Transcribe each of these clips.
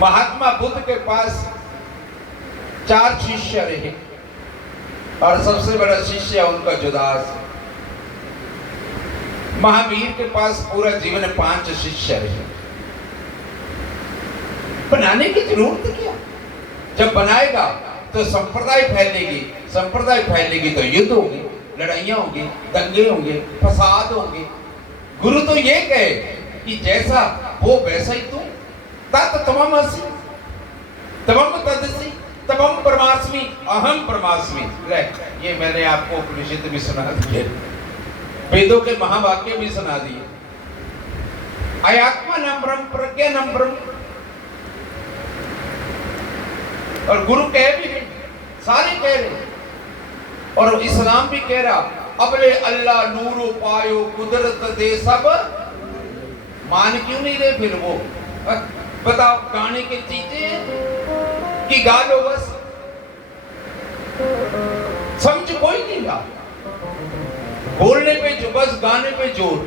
महात्मा बुद्ध के पास 4 शिष्य रहे और सबसे बड़ा शिष्य उनका जुदास। महावीर के पास पूरा जीवन 5 शिष्य रहे। बनाने की जरूरत क्या? जब बनाएगा तो संप्रदाय फैलेगी, संप्रदाय फैलेगी तो युद्ध होंगे, लड़ाइयां होंगी, दंगे होंगे, फसाद होंगे। गुरु तो ये कहे कि जैसा वो वैसा ही तू, तत् त्वमसि त्वं तदसि त्वं ब्रह्मास्मि अहम ब्रह्मास्मि। ये मैंने आपको उपनिषद भी सुना दिए, वेदों के महावाक्य भी सुना दिए। अयात्मा न ब्रह्म प्रज्ञा न ब्रह्म। और गुरु कह भी रहे, सारे कह रहे, और इस्लाम भी कह रहा, अबले अल्लाह नूर पायो कुदरत दे सब। मान क्यों नहीं रहे फिर वो? बताओ, गाने की चीजें कि गा लो बस, समझ कोई नहीं रहा। बोलने पे जो, बस गाने पे जोर,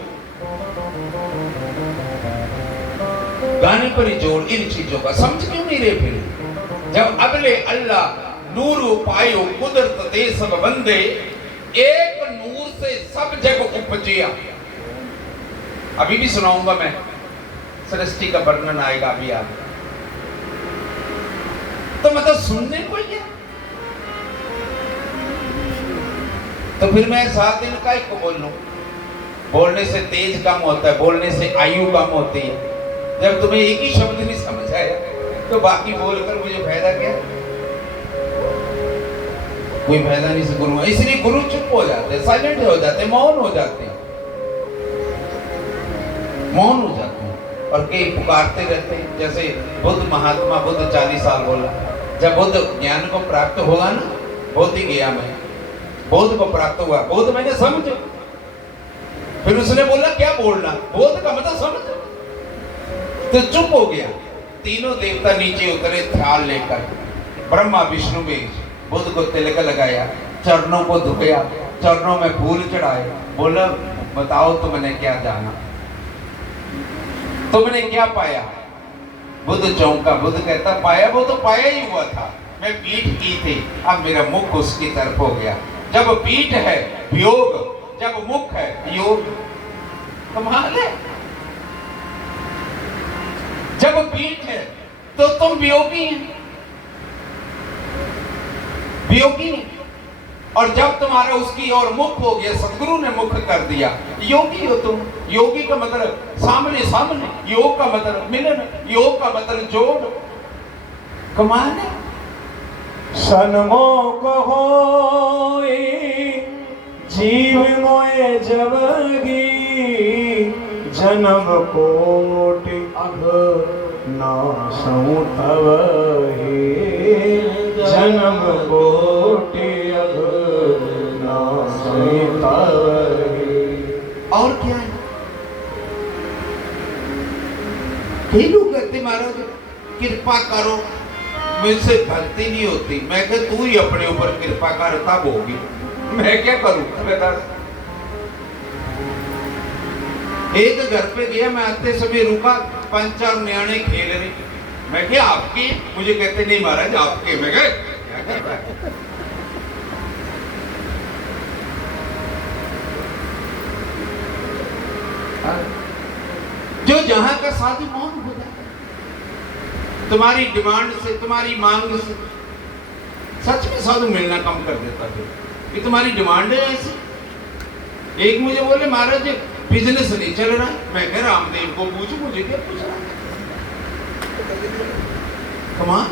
गाने पर ही जोर, इन चीजों का समझ क्यों नहीं रहे फिर? जब अबले अल्लाह नूर पायो कुदरत दे सब बंदे, एक नूर से सब जग उपजिया। अभी भी सुनाऊंगा मैं, सृष्टि का वर्णन आएगा अभी आप। तो मतलब सुनने को ही है। तो फिर मैं 7 दिन का एक को बोल लूं। बोलने से तेज कम होता है, बोलने से आयु कम होती है। जब तुम्हें एक ही शब्द नहीं समझ आया तो बाकी बोलकर मुझे फायदा क्या? कोई फायदा नहीं से गुरु। इसलिए गुरु चुप हो जाते, साइलेंट हो जाते, मौन हो जाते, मौन हो जाते हैं। और कई पुकारते रहते हैं। जैसे बुद्ध, महात्मा बुद्ध 40 साल बोला। जब बुद्ध ज्ञान को प्राप्त होगा ना, बोध ही गया मैं, बोध को प्राप्त हुआ, बोध मैंने समझ। फिर उसने बोला क्या बोलना, बोध का मतलब समझ। तो चुप हो गया। तीनों देवता नीचे उतरे ध्यान लेकर, ब्रह्मा विष्णु महेश। बुद्ध को तिलक लगाया, चरणों को धोया, चरणों में फूल चढ़ाए। बोला बताओ तुमने क्या जाना, तुमने क्या पाया? बुद्ध चौंका। बुद्ध कहता पाया, वो तो पाया ही हुआ था। मैं पीठ की थी, अब मेरा मुख उसकी तरफ हो गया। जब पीठ है वियोग, जब मुख है योग। कमाल है। जब पीठ है तो तुम वियोगी हैं, वियोगी हैं। और जब तुम्हारा उसकी ओर मुख हो गया, सदगुरु ने मुख कर दिया, योगी हो तुम। योगी का मतलब सामने सामने, योग का मतलब मिलन, योग का मतलब जोड़। कमाल है। सन्मुख होए जीव मोए जबगी, जन्म कोटि अघ नासहु तव हे। जन्म कोटि अघ नासहु तव हे। और क्या है? कई लोग कहते महाराज कृपा करो, मुझसे भक्ति नहीं होती। मैं कह तू ही अपने ऊपर कृपा कर, तब होगी। मैं क्या करूं? बता। एक घर पे गया, मैं आते समय रुका, 5-4 न्याणे खेल रहे। मैं क्या आपके? मुझे कहते नहीं महाराज आपके। मैं क्या कर रहा है? जो जहां का साधु मौन हो जाता है तुम्हारी डिमांड से, तुम्हारी मांग से। सच में साधु मिलना कम कर देता है कि तुम्हारी डिमांड है ऐसी। एक मुझे बोले महाराज बिजनेस नहीं चल रहा है। मैं कह रामदेव को पूछू, मुझे क्या पूछ रहा? कमाल।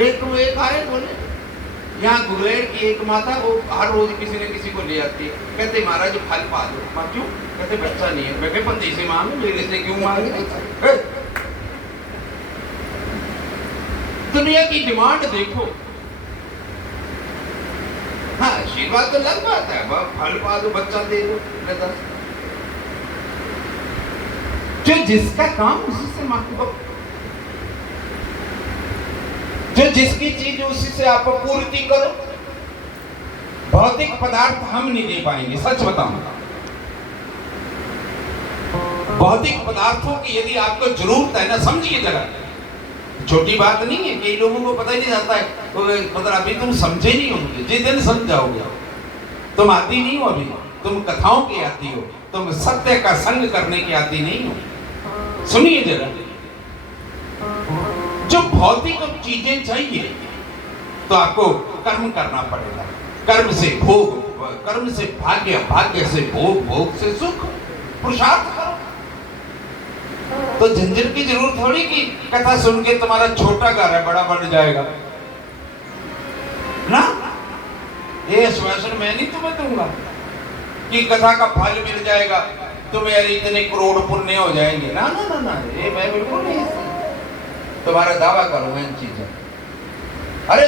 एक आए बोले यहाँ गुरेड़ की एक माता, वो हर रोज किसी न किसी को ले आती है। कहते महाराज फल पा दो। माँ क्यों? कहते बच्चा नहीं है। मैं पति से मांगू, मेरे से क्यों मांगे? दुनिया की डिमांड देखो। हाँ आशीर्वाद तो लग बात है, फल पा दो, बच्चा दे दो। जो जिसका काम उसी से मांगो, जो जिसकी चीज उसी से आप पूर्ति करो। भौतिक पदार्थ हम नहीं दे पाएंगे, सच बताऊं। भौतिक पदार्थों की यदि आपको जरूरत है ना, समझिए जरा, छोटी बात नहीं है। कई लोगों को पता ही नहीं जाता है, तो मतलब अभी तुम समझे नहीं होंगे, जिस दिन समझ जाओगे। तुम आती नहीं हो अभी, तुम कथाओं की आती हो, तुम सत्य का संग करने की आती नहीं हो। सुनिए जरा, जो भौतिक चीजें चाहिए तो आपको कर्म करना पड़ेगा। कर्म से भोग, कर्म से भाग्य, भाग्य से भोग, भोग से सुख, पुरुषार्थ करो। तो झंझट की जरूरत थोड़ी कि कथा सुन के तुम्हारा छोटा घर है बड़ा बन जाएगा ना। ये आश्वासन मैं नहीं तुम्हें दूंगा कि कथा का फल मिल जाएगा, तुम्हें यार इतने करोड़ पुण्य हो जाएंगे। ना ना ना ना, ये मैं बिल्कुल नहीं तुम्हारा दावा करूंगा इन चीजों। अरे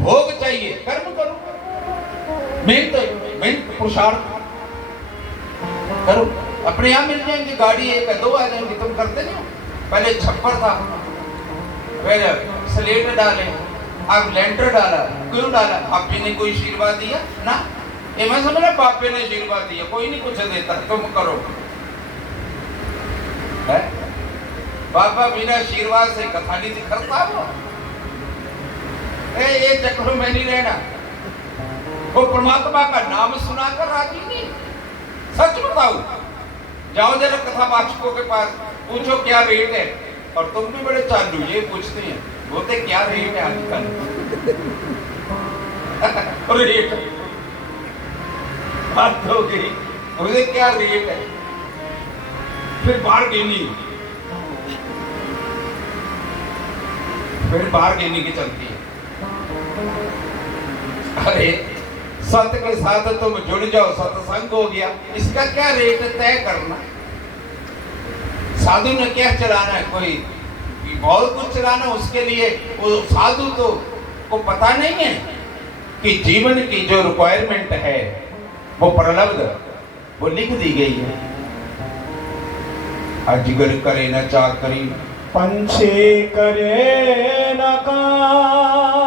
भोग चाहिए, कर्म करो, मेहनत पुरुषार्थ करो, अपने आप मिल जाएंगे। गाड़ी एक है, दो आ जाएंगे। तुम करते नहीं हो? पहले छप्पर था, फिर स्लेट डाले, अब लेंटर डाला। क्यों डाला? बापे ने कोई आशीर्वाद दिया ना। ये मैं समझ रहा, बापे ने आशीर्वाद दिया, कोई नहीं कुछ देता, तुम करो। है बाबा बिना आशीर्वाद से कथा नहीं करता वो। ये चक्रों में नहीं रहना। वो परमात्मा का नाम सुनाकर राजी नहीं। सच बताओ, जाओ जरा कथावाचकों के पास, पूछो क्या रेट है। और तुम भी बड़े चालू, ये पूछते हैं, बोलते क्या रेट है आजकल। रेट बात हो गई, बोलते क्या रेट है, फिर बार्गेनिंग, फिर बार्गेनिंग की चलती है। अरे सत्य के साथ तुम जुड़ जाओ, सत्संग हो गया, इसका क्या रेट तय करना। साधु ने क्या चलाना है, कोई बहुत कुछ चलाना, उसके लिए वो साधु तो को पता नहीं है कि जीवन की जो रिक्वायरमेंट है वो प्रलब्ध, वो लिख दी गई है। अजगर करे न चाकरी, पंछी करे न काम,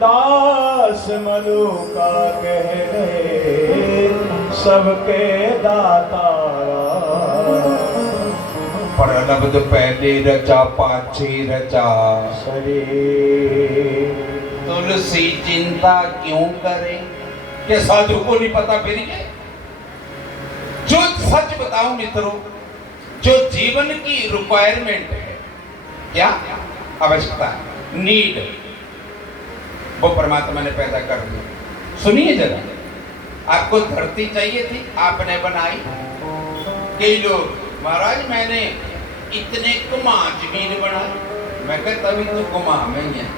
दास मलुका कह गए सबके दातारा। प्रलब्ध पहले रचा पाछे रचा, शरीर तुलसी चिंता क्यों करे। क्या साधु को नहीं पता फिर ये? जो सच बताऊं मित्रों, जो जीवन की रिक्वायरमेंट है, क्या आवश्यकता, नीड, वो परमात्मा ने पैदा कर दी। सुनिए जरा, आपको धरती चाहिए थी, आपने बनाई। कई लोग, महाराज मैंने इतने कुमा जमीन बनाई। मैं कहता तभी तो कुमा में ही है।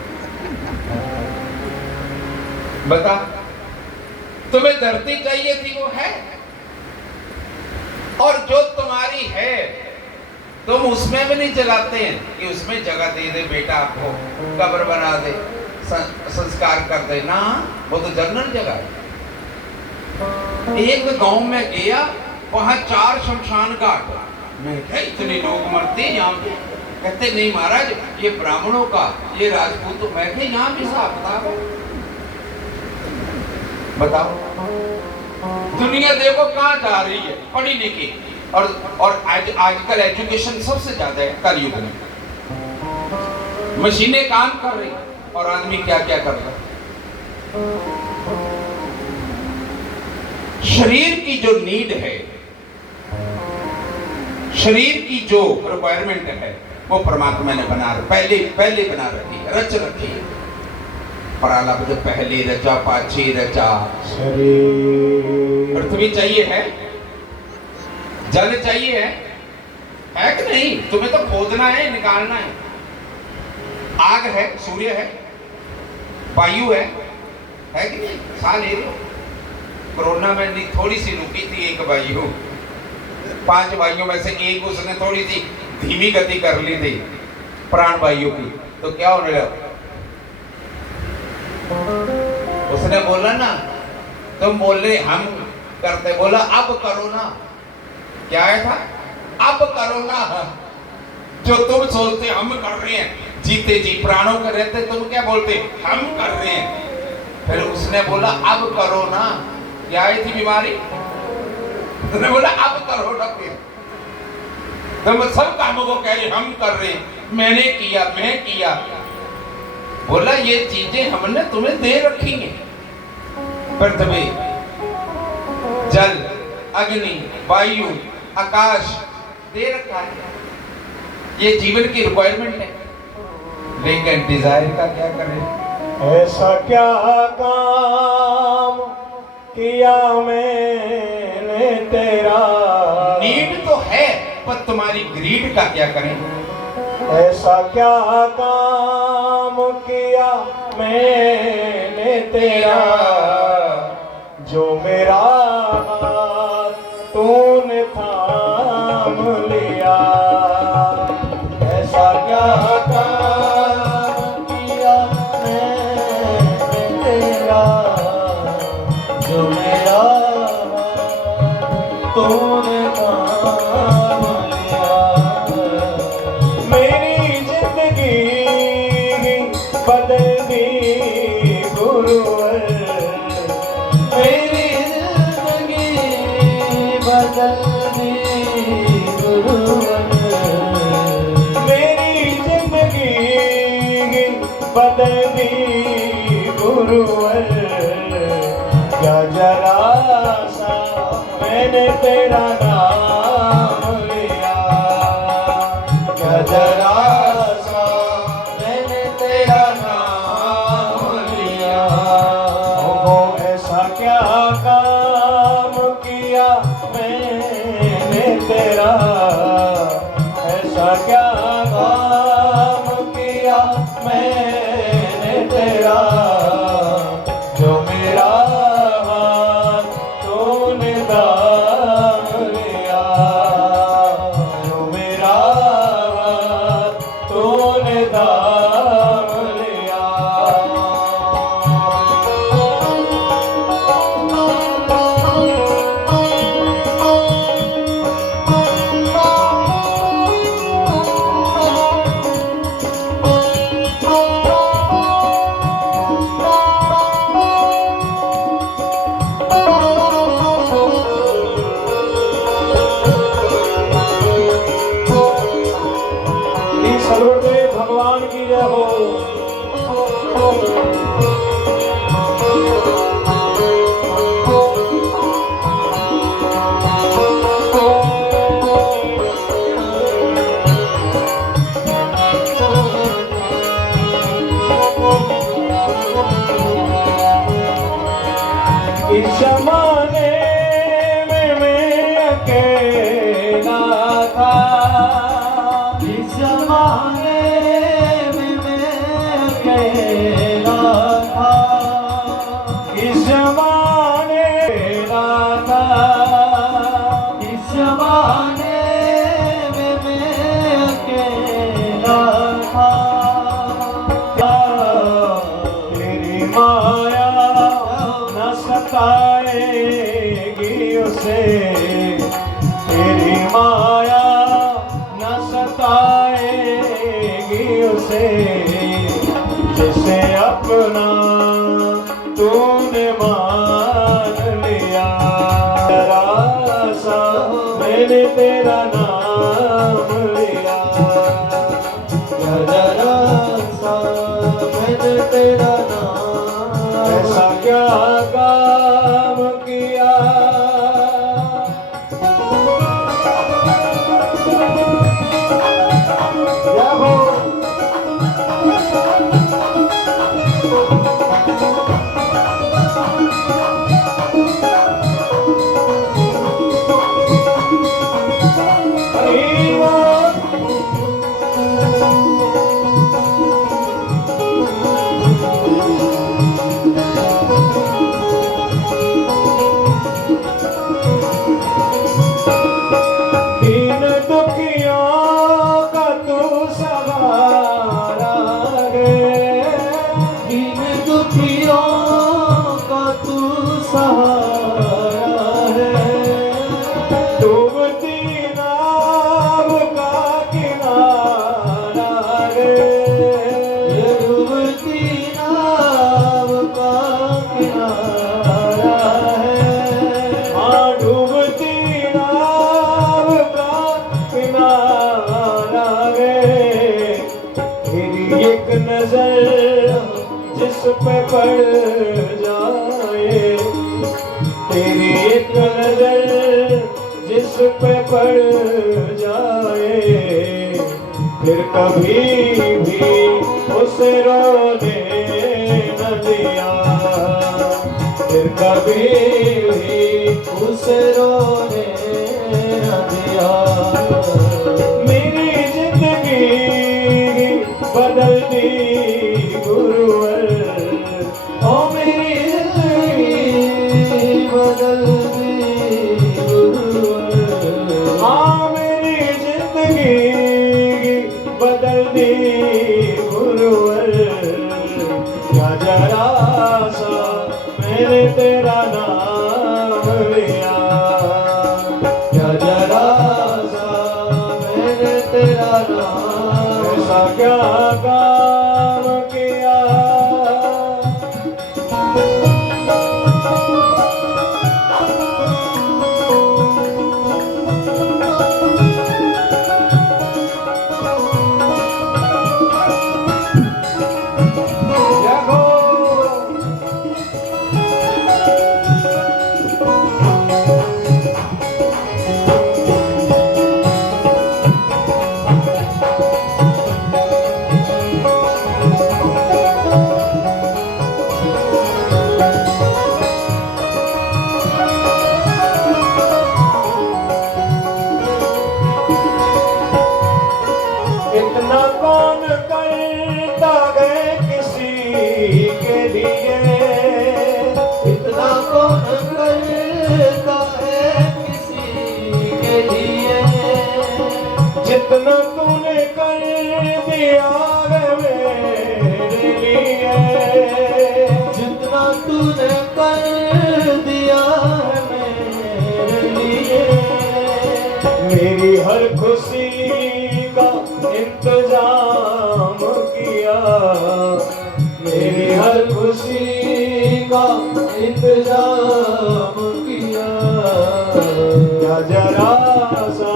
बता, तुम्हें धरती चाहिए थी, वो है। और जो तुम्हारी है तुम उसमें भी नहीं चलाते हैं कि उसमें जगह दे दे बेटा, आपको कब्र बना दे, संस्कार कर दे ना। वो तो जनरल जगह है। एक गांव में गया, वहां 4 शमशान घाट। मैं क्या इतने लोग मरते हैं यहाँ पे? कहते नहीं महाराज, ये ब्राह्मणों का, ये राजपूतों। मैं क्या यहाँ भी हिसाब किताब है? बताओ, दुनिया देखो कहाँ जा रही है, पढ़ी लिखी। और आजकल एजुकेशन सबसे ज्यादा है कलयुग में। मशीनें काम कर रही और आदमी क्या क्या कर रहा है। शरीर की जो नीड है, शरीर की जो रिक्वायरमेंट है, वो परमात्मा ने पहले बना रखी है, रच रखी है। प्रलब्ध पहले रचा पाछे रचा। पृथ्वी चाहिए है, जल चाहिए है कि नहीं? तुम्हें तो खोदना है, निकालना है। आग है, सूर्य है, वायु है कि नहीं? साल ले लो। कोरोना में थोड़ी सी रुकी थी एक वायु, 5 वायुओं में से एक उसने थोड़ी सी धीमी गति कर ली थी, प्राण वायु की। तो क्या होने लगा? उसने बोला ना, तुम बोल रहे हम करते, बोला अब करो ना। क्या है था? अब करो ना। जो तुम सोचते हम कर रहे हैं, जीते जी प्राणों के रहते, तुम क्या बोलते? हम कर रहे हैं। फिर उसने बोला अब करो ना। क्या आई थी बीमारी? तूने बोला अब करो ना फिर। तुम सब कामों को कह रहे हम कर रहे, मैंने किया, मैं किया। बोला ये चीजें हमने तुम्हें दे रखी हैं, पृथ्वी, जल, अग्नि, वायु, आकाश दे रखा है, ये जीवन की रिक्वायरमेंट है। लेकिन डिजायर का क्या करें? ऐसा क्या काम किया मैंने तेरा। नीड तो है, पर तुम्हारी ग्रीड का क्या करें? ऐसा क्या काम किया मैंने तेरा, जो मेरा हाथ तूने थाम लिया। ऐसा क्या काम किया मैंने तेरा, जो मेरा हाथ तूने थाम लिया। मेरी जिंदगी बदल दी गुरुवर, मेरी जिंदगी बदल दी गुरुवर, मेरी जिंदगी बदल दी गुरुवर। क्या जरा सा मैंने तेरा नाम लिया, क्या जरा सा मैंने तेरा नाम लिया। वो ऐसा क्या काम किया मैंने तेरा, ऐसा क्या काम किया मैंने तेरा, जो मेरा हाथ तूने थाम लिया, जो मेरा हाथ तूने थाम लिया। सर्वदेव भगवान की जय हो। इस जमाने में मैं अकेला था, इस जमाने में मैं अकेला था, इस जमाने अकेला था, इस जमाने में मैं अकेला था। तेरी माया न सताएगी उसे, तेरी माया न सताएगी उसे, जिसे अपना तूने मान लिया। जरा सा मैंने तेरा नाम लिया, जरा सा मैंने तेरा नाम। ऐसा क्या काम किया, जय हो। नजर जिस पे पड़ जाए, तेरी एक नजर जिस पे पड़ जाए, फिर कभी भी उसे रोने न दिया, फिर कभी भी उसे रोने न दिया। मेरी जिंदगी बदल दी गुरुवर, ओ मेरी जिंदगी बदल दी गुरुवर, हाँ मेरी जिंदगी बदल दी गुरुवर। क्या जरा सा मैंने तेरा नाम लिया, क्या जरा सा मैंने तेरा नाम, ऐसा क्या काम किया। इतना कौन करता है किसी के लिए, इतना कौन करता है किसी के लिए, जितना तूने कर दिया है मेरे लिए, जितना तूने कर दिया है मेरे लिए। मेरी हर खुशी का इंतजाम किया, मेरी हर खुशी का इंतजाम किया। क्या जरा सा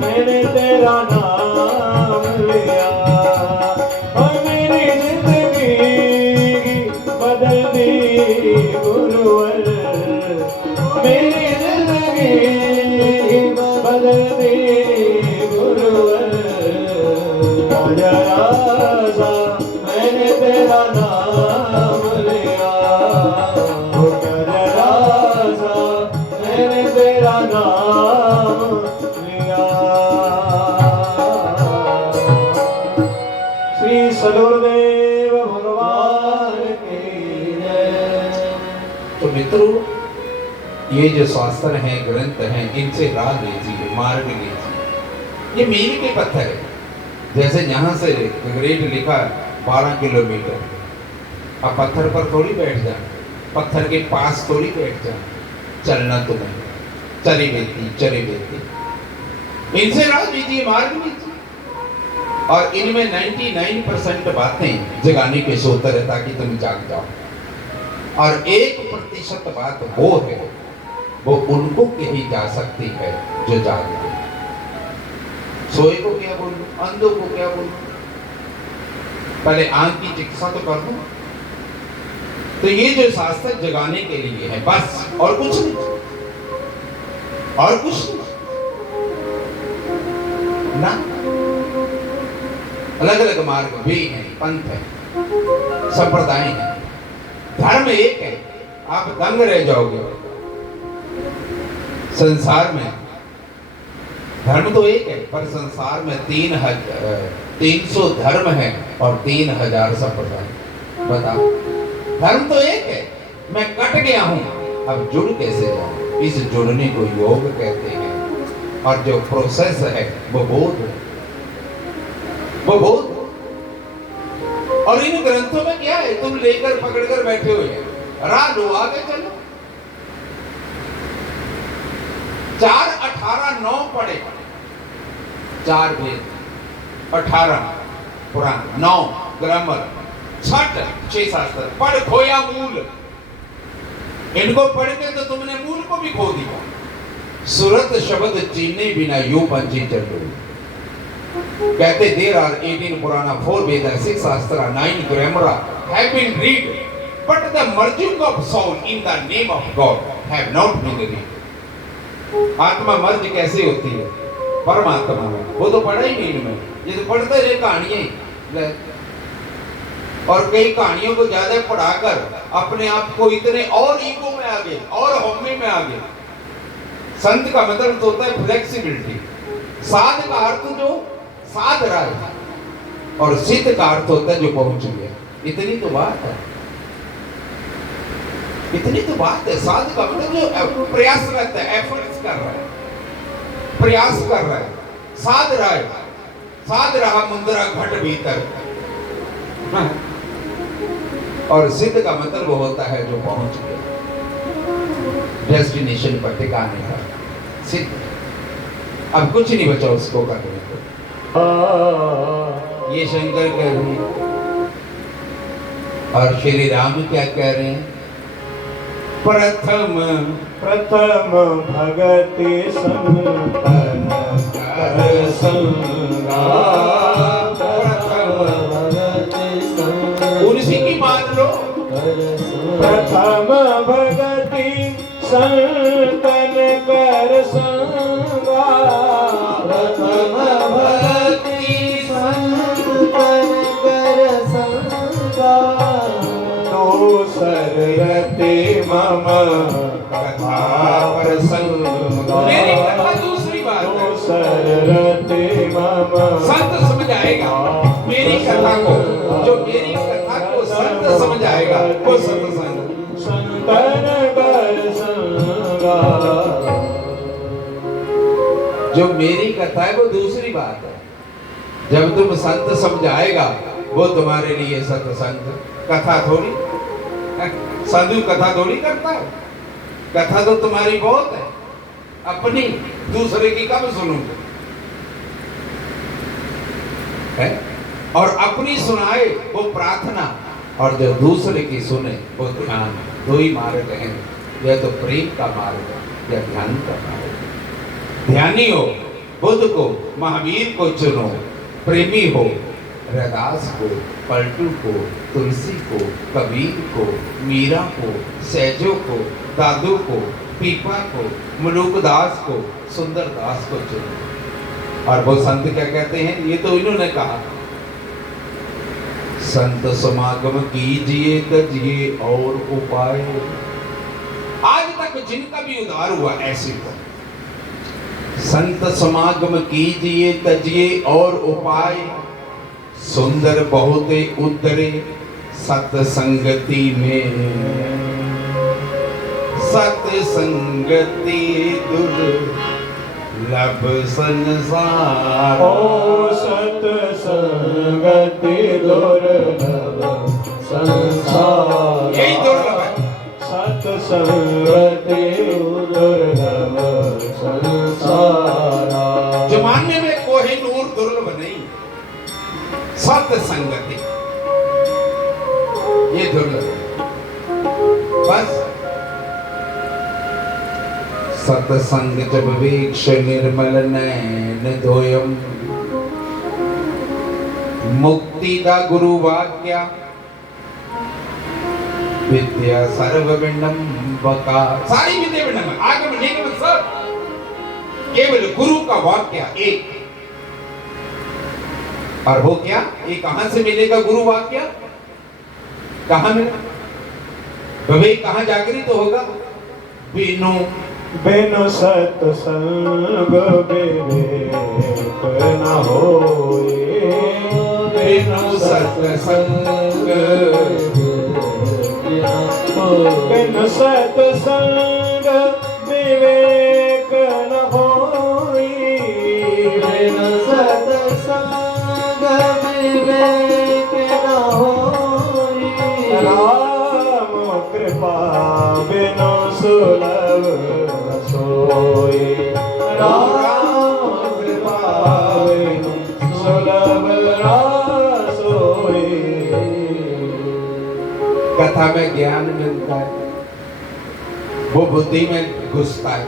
मैंने तेरा नाम लिया, और मेरी जिंदगी बदल दी गुरुवर, मेरी जिंदगी बदल दी गुरुवर। जरा सा मैंने तेरा नाम लिया, जरा सा मैंने तेरा नाम लिया। श्री सदगुरुदेव भगवान की जय। तो मित्रों, ये जो शास्त्र हैं, ग्रंथ हैं, इनसे राह लीजिए, मार्ग लीजिए। ये मील के पत्थर है। जैसे यहाँ से ग्रेड लिखा 12 किलोमीटर, अब पत्थर पर थोड़ी बैठ जाए, पत्थर के पास थोड़ी बैठ जाए, चलना तो नहीं, चली बेटी इनसे राह लीजिए, मार्ग लीजिए। और इनमें 99% बातें जगाने के सूत्र है ताकि तुम जाग जाओ, और 1% बात वो है, वो उनको कही जा सकती है जो जाग गए। सोए को क्या बोलूं, अंधों को क्या बोलूं, पहले आंख की चिकित्सा तो कर दूं। तो ये जो शास्त्र जगाने के लिए है बस, और कुछ नहीं, और कुछ नहीं ना। अलग अलग मार्ग भी हैं, पंथ है, संप्रदाय है, धर्म एक है। आप दंग रह जाओगे। संसार में धर्म तो एक है, पर संसार में 300 धर्म है और 3000 संप्रदाय। बताओ, धर्म तो एक है, मैं कट गया हूं, अब जुड़ कैसे जाऊं? इस जुड़ने को योग कहते हैं, और जो प्रोसेस है वो बोध है, वो बोध। और इन ग्रंथों में क्या है, तुम लेकर पकड़कर बैठे हुए हैं, राह लो, आगे चलो। 4, 18, 9 पढ़े, 4 वेद, 18 पुराण, 9 ग्रामर, 6 शास्त्र, पढ़ खोया मूल। इनको पढ़ के तो तुमने मूल को भी खो दिया। सुरत शब्द चीने बिना यूं पंछी चल रही। कहते देर आर 18 पुराना, 4 Veda, 6 Shastra, 9 grammar have been read, but the merging of soul in the name of God have not been read. आत्मा मर्ज कैसे होती है परमात्मा में, वो तो पढ़ा ही नहीं इनमें, ये तो पढ़ते रहे कहानियां। और कई कहानियों को ज्यादा पढ़ाकर अपने आप को इतने और ईगो में आ गए और हौमे में आ गए। संत का मतलब तो होता है फ्लेक्सिबिलिटी। साध का अर्थ जो साध रहा है, और सिद्ध का अर्थ होता है जो पहुंच गया। इतनी तो बात है, इतनी तो बात है। साध का मतलब जो प्रयास करता है, एफर्ट्स कर रहा है, प्रयास कर रहा है, साध रहा है। साध रहा मुंदरा घट भीतर। और सिद्ध का मतलब वो होता है जो पहुंच गया डेस्टिनेशन पर, ठिकाने पर। सिद्ध अब कुछ नहीं बचा उसको करने को। ये शंकर कह रहे हैं और श्री राम क्या कह रहे हैं? प्रथम प्रथम भगति संतन कर संगा, प्रथम भगति संतन, उसी की मान लो। प्रथम भगति संतन कर संगा, प्रथम भगति संतन कर संगा, दोसर रते मम कथा प्रसंगा, मेरी कथा दूसरी बात है। दोसर रते मम संत समझ आएगा मेरी कथा को, जो मेरी कथा को संत समझ आएगा वो सत्संग। संतन कर संगा, जो मेरी कथा है वो दूसरी बात है। जब तुम संत समझ आएगा वो तुम्हारे लिए सत्संग। कथा थोड़ी, साधु कथा थोड़ी करता है। कथा तो तुम्हारी बहुत है, अपनी, दूसरे की कब सुनोगे? है? और अपनी सुनाए वो प्रार्थना, और जो दूसरे की सुने वो ध्यान। दो ही मार्ग हैं, या तो प्रेम का मार्ग या ध्यान का मार्ग। ध्यानी हो, बुद्ध को, महावीर को चुनो। प्रेमी हो, रैदास को, पलटू को, तुलसी को, कबीर को, मीरा को, सैजो को, दादू को, पीपा को, मलूकदास को, सुंदरदास को चुनो। और वो संत क्या कहते हैं? ये तो इन्होंने कहा, संत समागम कीजिए तजिए और उपाय। आज तक जिनका भी उद्धार हुआ ऐसे को, संत समागम कीजिए तजिए और उपाय, सुंदर बहुत उतरे सत्संगति में, सत्संगति दुर्लभ संसार। ओ सत्संगति दुर्लभ संसार, यही दुर्लभ है। सत्संगति दुर्लभ संसार, जमाने में कोहिनूर दुर्लभ नहीं, सत्संगति ये दुर्लभ है। बस सत्संग जब वीक्ष निर्मल नैन धोयम, मुक्ति दा गुरु वाक्या विद्या सर्व विडंबका। सारी विद्या विडंबका, आगम निगम सब केवल गुरु का वाक्य एक। और वो क्या? ये कहां से मिलेगा गुरु वाक्य? कहां मिलेगा? विवेक कहां जागृत होगा? बिनु बिनु सत्संग विवेक न होए, बिनु सत्संग बिनु सत्संग विवेक न होई, बिनु सत्संग विवेक न होई, राम कृपा बिनु सुलभ सोई, राम कृपा बिनु सुलभ सोई। कथा में ज्ञान मिलता है, वो बुद्धि में घुसता है,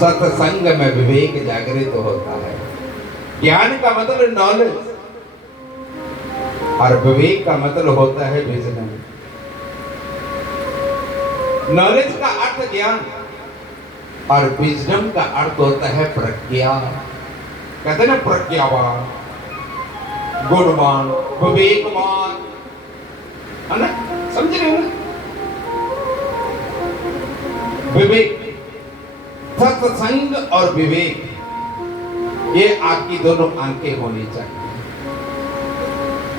सत्संग में विवेक जागृत होता है। ज्ञान का मतलब नॉलेज, और विवेक का मतलब होता है विजडम। नॉलेज का अर्थ ज्ञान और विजडम का अर्थ होता है प्रज्ञा। कहते हैं ना प्रज्ञावान, गुणवान, विवेकवान, है ना? समझ रहे हो ना? विवेक, सत्संग और विवेक, ये आपकी दोनों आंखें होनी चाहिए।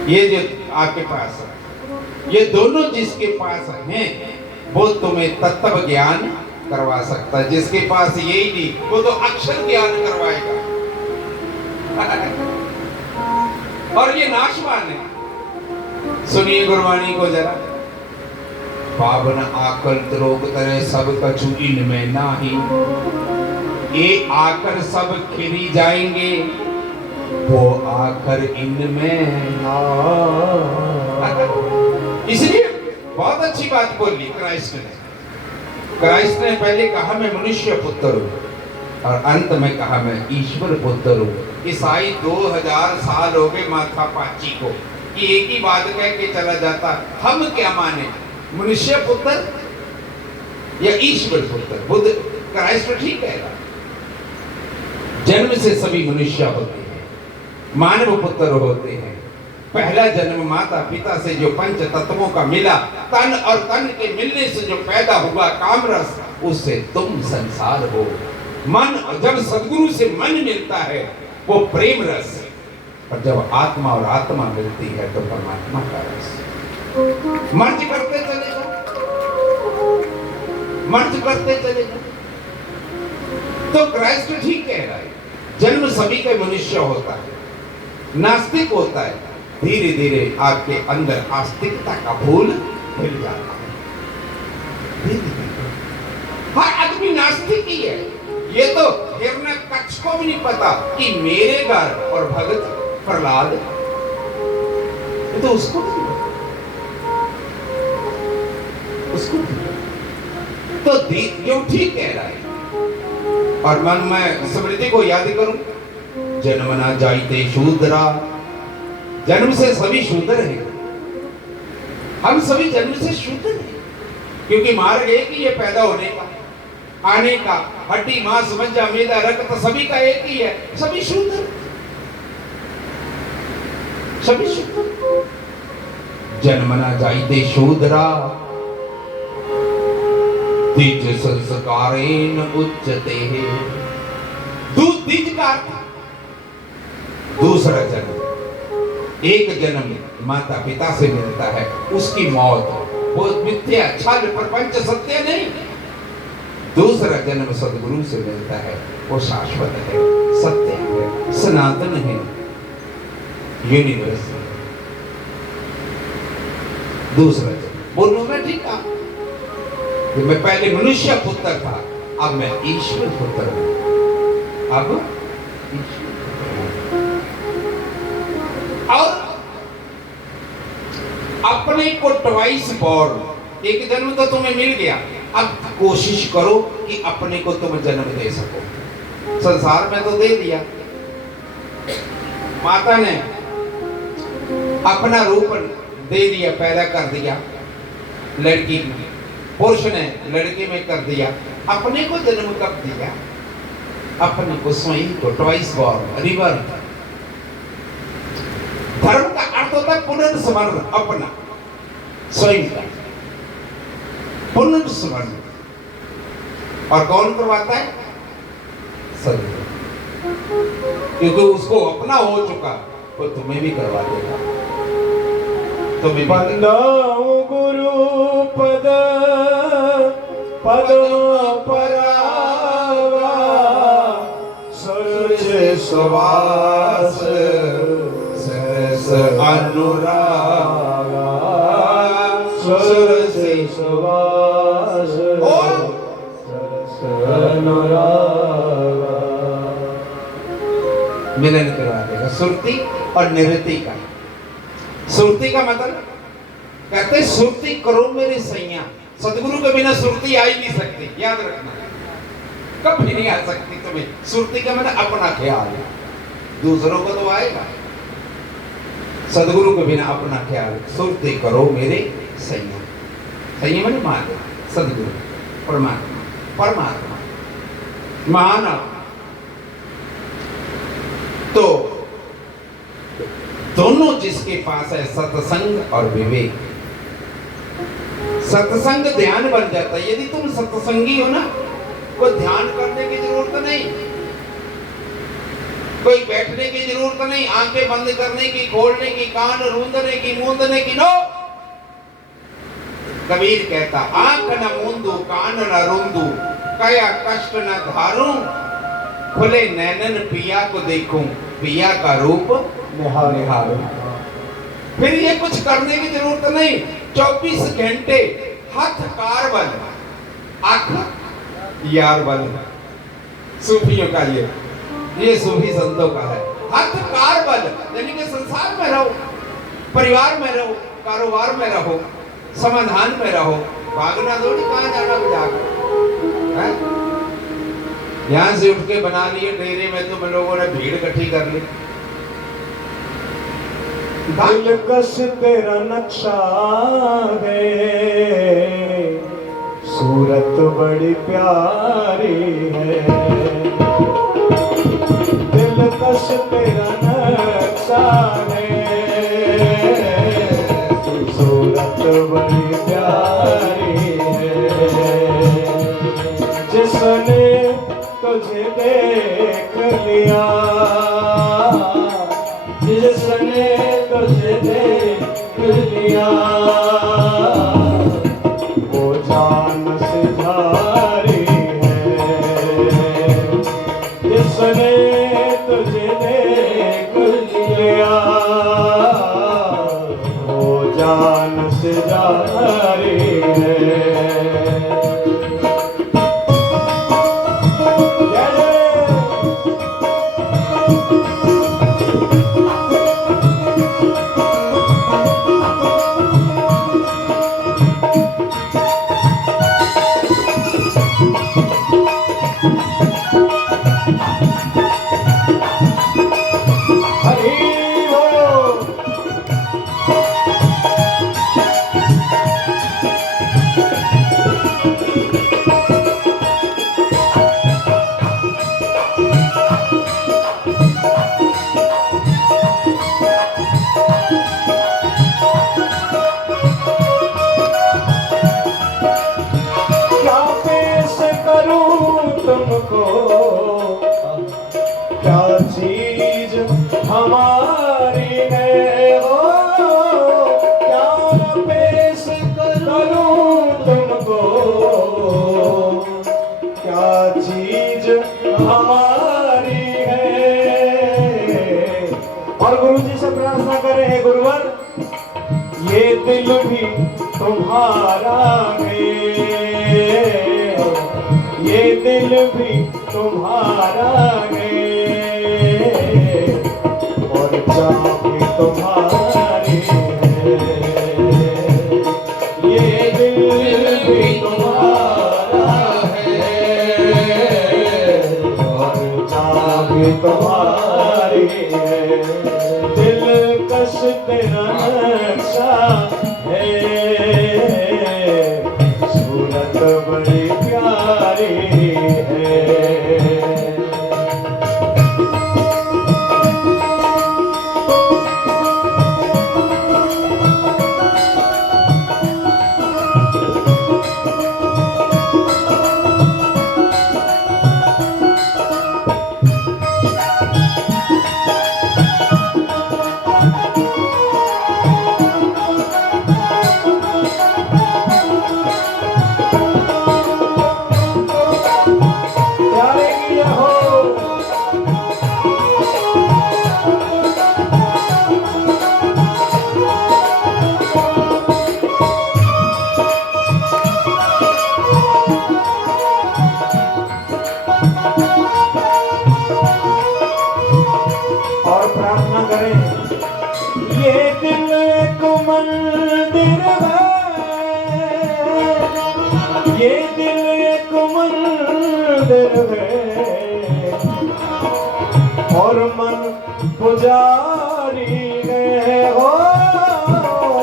ये जो आपके पास है, ये दोनों जिसके पास हैं वो तुम्हें तत्व ज्ञान करवा सकता है। जिसके पास यही नहीं वो तो अक्षर ज्ञान करवाएगा। और ये नाशवान है। सुनिए गुरबाणी को जरा। पावन आकर त्रोग तरह सब कछु इनमें नाही, ये आकर सब खिरी जाएंगे, वो आकर इनमें ना। इसलिए बहुत अच्छी बात बोली क्राइस्ट ने। क्राइस्ट ने पहले कहा मैं मनुष्य पुत्र हूँ और अंत में कहा मैं ईश्वर पुत्र हूँ। ईसाई 2000 साल हो गए माथा पाची को कि एक ही बात कह के चला जाता। हम क्या माने, मनुष्य पुत्र या ईश्वर पुत्र? बुद्ध क्राइस्ट ठीक कह रहा। जन्म से सभी मनुष्य होते हैं, मानव पुत्र होते हैं। पहला जन्म माता पिता से जो पंच तत्वों का मिला, तन और तन के मिलने से जो पैदा हुआ काम रस, उससे तुम संसार हो। मन, जब सद्गुरु से मन मिलता है वो प्रेम रस, और जब आत्मा और आत्मा मिलती है तो परमात्मा का रस। मर्ज करते चले जाओ, मर्ज करते चले जाओ। तो क्राइस्ट ठीक कह रहा है, जन्म सभी का मनुष्य होता है, नास्तिक होता है। धीरे धीरे आपके अंदर आस्तिकता का फूल खिल जाता है। धीरे धीरे हर आदमी नास्तिक ही है। ये तो हिरण्यकश्यप को भी नहीं पता कि मेरे घर और भगत प्रहलाद, ये तो उसको तो क्यों ठीक कह रहा है। और मन में स्मृति को याद करूं, जन्म ना जाइते शूद्रा, जन्म से सभी शूद्र हैं। हम सभी जन्म से शूद्र हैं, क्योंकि मार्ग एक ही है पैदा होने का, आने का। हड्डी मांस मज्जा मेदा रक्त सभी का एक ही है, सभी शूद्र, सभी शूद्र। जन्म ना जाइते शूद्रा, द्विज संस्कारेण उच्यते है। द्विज का दूसरा जन्म, एक जन्म माता पिता से मिलता है, उसकी मौत वो मिथ्या छल प्रपंच सत्य नहीं। दूसरा जन्म सद्गुरु से मिलता है, वो शाश्वत है, सत्य है, सनातन है, यूनिवर्सल। दूसरा जन्म बोलो मैं ठीक कहा, मैं पहले मनुष्य पुत्र था, अब मैं ईश्वर पुत्र हूं। अब ईश्वर और अपने को ट्वाइस बॉर्न, एक जन्म तो तुम्हें मिल गया, अब कोशिश करो कि अपने को तुम जन्म दे सको। संसार में तो दे दिया, माता ने अपना रूप दे दिया, पैदा कर दिया लड़की में, पुरुष ने लड़के में कर दिया। अपने को जन्म कब दिया? अपने को स्वयं को, ट्वाइस बॉर्न, रिबर्थ। धर्म का अर्थ होता है पुनर्स्मरण, अपना स्वयं का पुनर्स्मरण। और कौन करवाता है? सद्गुरु, क्योंकि उसको अपना हो चुका, वो तुम्हें भी करवा देगा। तुम्हें बंदाऊं गुरु पद पद परावा, सुरज सुवास सहस अनुरागा, सुरज सुवास सहस अनुरागा। मिलन करवा देगा सुरती और निरति का। सुरती का मतलब कहते सुरती करो मेरे सैया। सदगुरु के बिना सुरती आ ही नहीं सकती, याद रखना, कभी नहीं आ सकती तुम्हें। सुरती का मतलब अपना ख्याल, दूसरों को तो आएगा। सदगुरु के बिना अपना ख्याल सुरते करो मेरे संयम। संयम ने मान सदगुरु परमात्मा, परमात्मा महान। तो दोनों जिसके पास है सत्संग और विवेक, सत्संग ध्यान बन जाता है। यदि तुम सत्संगी हो ना, कोई ध्यान करने की जरूरत नहीं, कोई बैठने की जरूरत नहीं, आंखें बंद करने की, खोलने की, कान रूंदने की, मूंदने की। नो, कबीर कहता आंख न मूंदू कान न रूंदू, कया कष्ट न धारूं, खुले नैनन पिया को देखूं, पिया का रूप निहारूं। फिर ये कुछ करने की जरूरत नहीं, 24 घंटे हाथ कार बल, आंख यार बल। सूफियों का ये सूफी संतों का है। हाथ कार बल यानी कि संसार में रहो, परिवार में रहो, कारोबार में रहो, समाधान में रहो, भागना दौड़ी कहाँ जाना जाकर। यहां से उठ के बना लिए डेरे में, तुम लोगों ने भीड़ इकट्ठी कर ली। दिलकश तेरा नक्शा है, सूरत बड़ी प्यारी है। दिलकश तेरा नक्शा है, सूरत बड़ी प्यारी है। जिसने तुझे देख लिया, जिसने तुझे देख लिया, वो जान से धारी है। जिसने तुझे देख लिया, वो जान से धारी है। तुमको क्या चीज हमारी है, हो क्या पेश करूं तुमको, क्या चीज हमारी है। और गुरु जी से प्रार्थना करें, हे गुरुवर ये दिल भी तुम्हारा है, ये दिल भी तुम्हारा है, और जान भी तुम्हारी है। ये दिल भी तुम्हारा है, और जान भी तुम्हारी है। दिल कश तेरा नक्शा है, सूरत बड़ी प्यारी है। और प्रार्थना करें, ये दिल एक मंदिर है, ये दिल एक मंदिर है, और मन जारी है हो,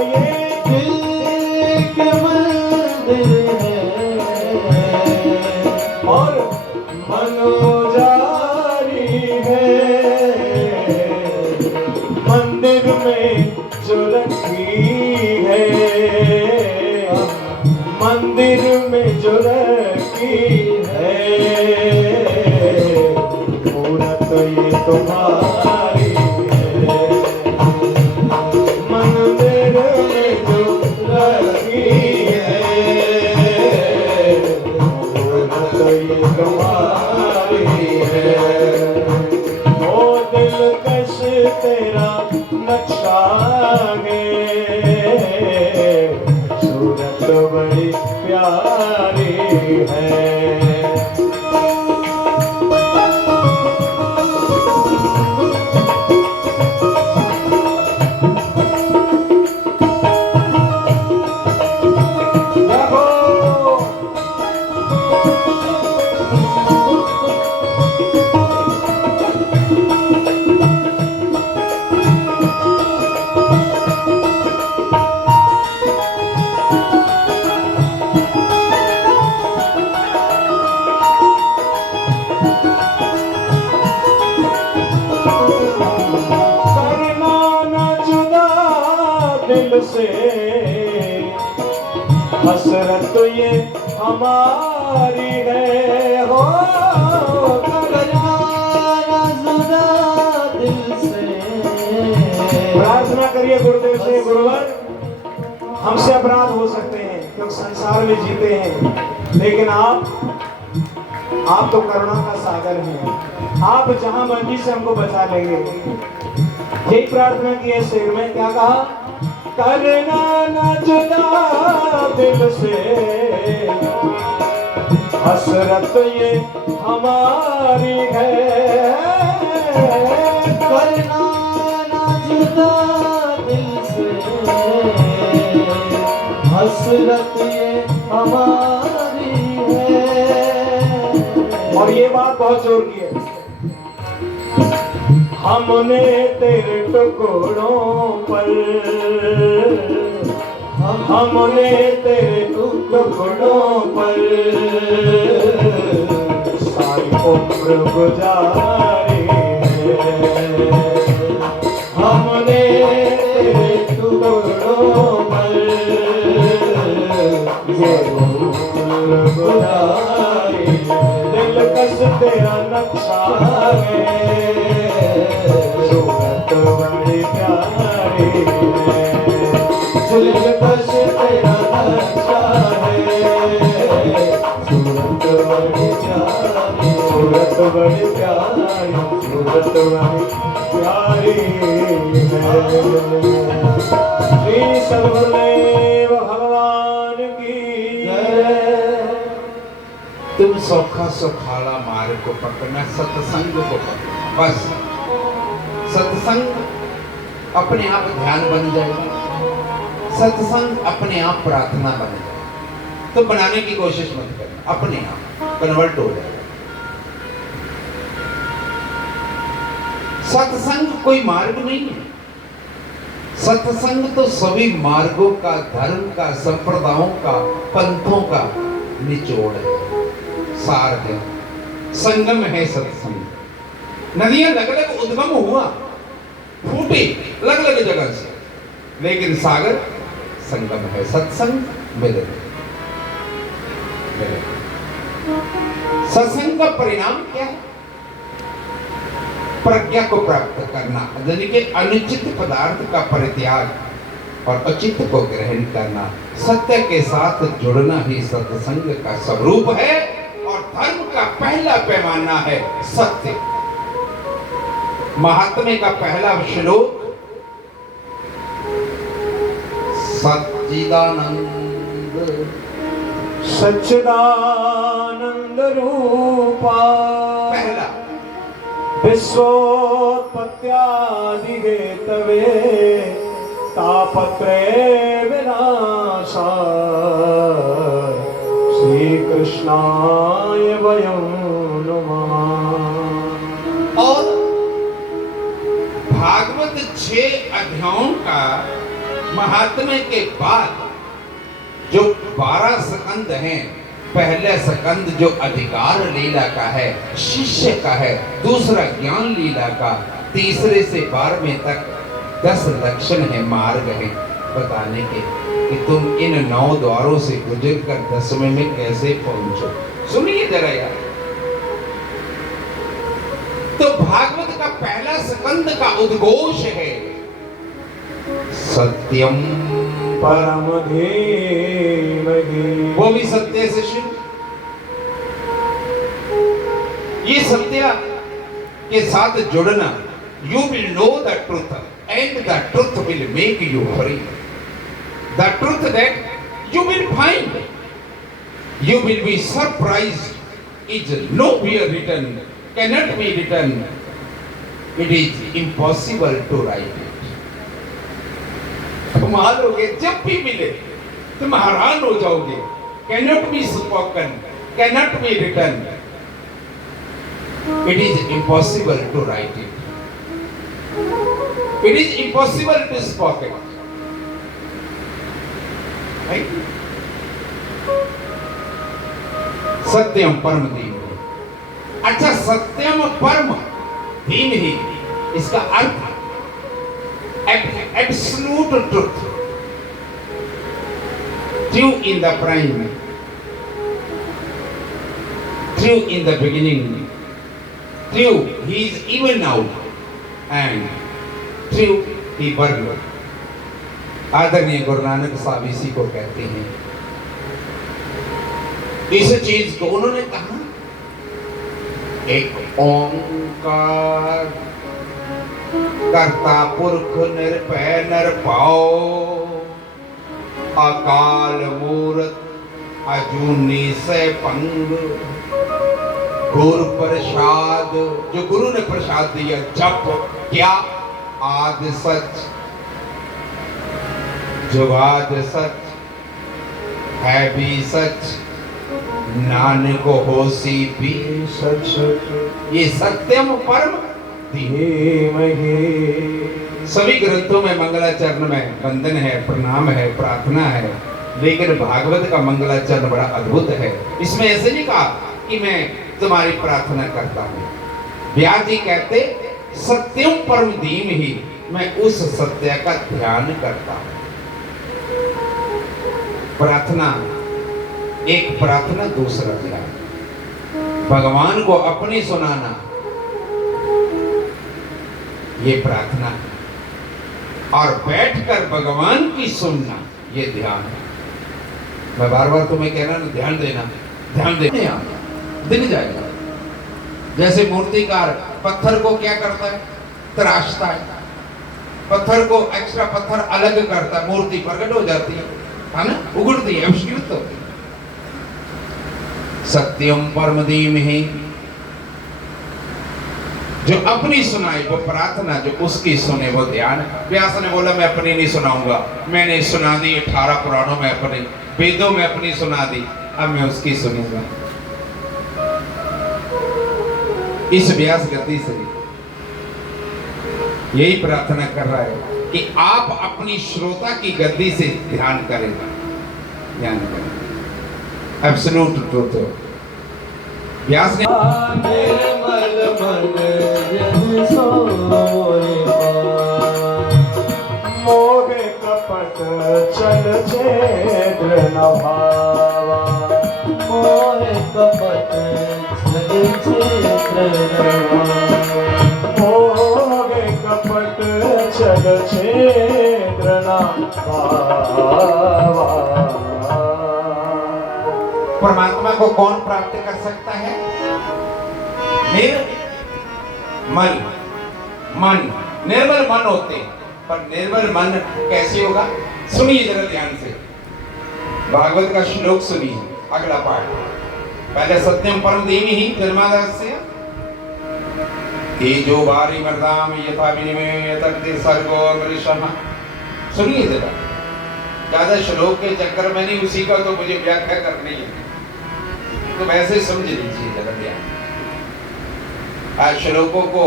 ये दिल के मंदिर है और मन जारी है। मंदिर में जो रखी है, मंदिर में जो रखी है, मूरत ये तुम्हारी है। मंदिर में जो रखी है, मूरत ये तुम्हारी है। ओ दिलकश तेरा नक्शा है, सूरत बड़ी प्यारी है। से हसरत ये हमारी है हो, दिल से। प्रार्थना करिए गुरुदेव से, गुरुवर हमसे अपराध हो सकते हैं क्योंकि संसार में जीते हैं, लेकिन आप तो करुणा का सागर हैं, आप जहां मर्जी से हमको बचा लेंगे। यही प्रार्थना की है शेर में, क्या कहा? करना न जुदा दिल से, हसरत ये हमारी है। करना न जुदा दिल से, हसरत ये हमारी है। और ये बात बहुत जोर की है, हमने तेरे टुकड़ों पर, हमने तेरे टुकड़ों पर सारी उम्र गुजारी है। हमने तेरे टुकड़ों पर ये उम्र गुजारी है। दिलकश तेरा नक्शा है, बड़ी प्यारी है। दिलकश तेरा नक्शा है, सूरत बड़ी प्यारी, सूरत बड़ी प्यारी, सूरत बड़ी प्यारी है। श्री सद्गुरुदेव भगवान की जय। तुम सौखा सुखाला मार्ग को पकड़ना, सत्संग को पकड़ना, बस सत्संग अपने आप ध्यान बन जाएगा, सत्संग अपने आप प्रार्थना बन जाएगा। तो बनाने की कोशिश मत करना, अपने आप कन्वर्ट हो जाएगा। सत्संग कोई मार्ग नहीं है, सत्संग तो सभी मार्गों का, धर्म का, संप्रदायों का, पंथों का निचोड़ है, सार है, संगम है सत्संग। नदियां अलग अलग उद्गम हुआ, फूटे अलग अलग जगह से, लेकिन सागर संगम है, सत्संग मिले। सत्संग का परिणाम क्या है? प्रज्ञा को प्राप्त करना, यानी कि अनुचित पदार्थ का परित्याग और उचित को ग्रहण करना, सत्य के साथ जुड़ना ही सत्संग का स्वरूप है। और धर्म का पहला पैमाना है सत्य। महात्मे का पहला श्लोक सच्चिदानंद, सच्चिदानंद रूपा, पहला विश्वोत्पत्त्यादि हेतवे तापत्रय विनाशाय श्री कृष्णाय वयं नमः। और 6 अध्यायों का महात्म्य के बाद जो 12 स्कंद हैं, पहला स्कंद जो अधिकार लीला का है, शिष्य का है, दूसरा ज्ञान लीला का, तीसरे से 12वें तक 10 लक्षण है, मार्ग है बताने के कि तुम इन 9 द्वारों से गुजर कर 10वें में कैसे पहुंचो। सुनिए जरा यार, तो भागवत का पहला स्कंद का उद्घोष है सत्यम परम धीमहि। वो भी सत्य से शुरू। ये सत्य के साथ जुड़ना, you will know the truth and the truth will make you free. The truth that you will find, you will be surprised, is nowhere written, cannot be written, it is impossible to write it। तुम हारोगे, जब भी मिले तुम हैरान हो जाओगे। cannot be spoken, cannot be written, it is impossible to write it, it is impossible to speak it, right? सत्यम परम धीमहि। अच्छा, सत्यम परम धीमहि इसका अर्थ absolute truth, true in the prime, true in the beginning, true he is even now, and true he were। आदरणीय गुरु नानक साहब इसी को कहते हैं। इस चीज को उन्होंने कहा, एक ओंकार कर्ता पुरख निरभय निरभाव, अकाल मूरत अजूनी से पंग, गुरु प्रसाद, जो गुरु ने प्रसाद दिया, जप क्या आदि सच, जुगाद सच, है भी सच, नानक होसी भी सच। ये सत्यम परम धीमहि। सभी ग्रंथों में मंगलाचरण में वंदन है, प्रणाम है, प्रार्थना है, लेकिन भागवत का मंगलाचरण बड़ा अद्भुत है। इसमें ऐसे नहीं कहा कि मैं तुम्हारी प्रार्थना करता हूँ। व्यास जी कहते सत्यम परम धीमहि, मैं उस सत्य का ध्यान करता हूँ। प्रार्थना एक, प्रार्थना दूसरा ध्यान, भगवान को अपनी सुनाना, ये प्रार्थना है, और बैठकर भगवान की सुनना ये ध्यान है। मैं बार बार तुम्हें कह रहा हूं, ध्यान देना, ध्यान देना, दिन जाएगा। जैसे मूर्तिकार पत्थर को क्या करता है, तराशता है, पत्थर को एक्स्ट्रा पत्थर अलग करता है, मूर्ति प्रकट हो जाती है ना, उगड़ती है, अभिष्कृत होती है। सत्यम परम धीमहि, जो अपनी सुनाई वो प्रार्थना, जो उसकी सुने वो ध्यान। व्यास ने बोला मैं अपनी नहीं सुनाऊंगा, मैंने सुना दी 18 पुराणों में अपनी, वेदों में अपनी सुना दी, अब मैं उसकी सुनूंगा। इस व्यास गति से यही प्रार्थना कर रहा है कि आप अपनी श्रोता की गद्दी से ध्यान करें, ध्यान करें। Absolute truth. व्यास ने निर्मल मन जन सोए मोह कपट चल छेद्र न भावा, मोह कपट चल छेद्र न भावा, मोह कपट चल छेद्र न भावा। परमात्मा को कौन प्राप्त कर सकता है? निर्मल मन, निर्मल मन होते, पर निर्मल मन कैसे होगा? सुनिए जरा ध्यान से, भागवत का श्लोक सुनिए, अगला पाठ। पहले सत्यम परम धीमहि जन्मादस्य तेजो वारी मर्दाम यथा विनिमयो यतर्ते सर्गो अमृषः। सुनिए जरा, ज्यादा श्लोक के चक्कर में नहीं, उसी का तो मुझे व्याख्या करनी है, तो वैसे समझ लीजिए जरा ध्यान। आज श्लोकों को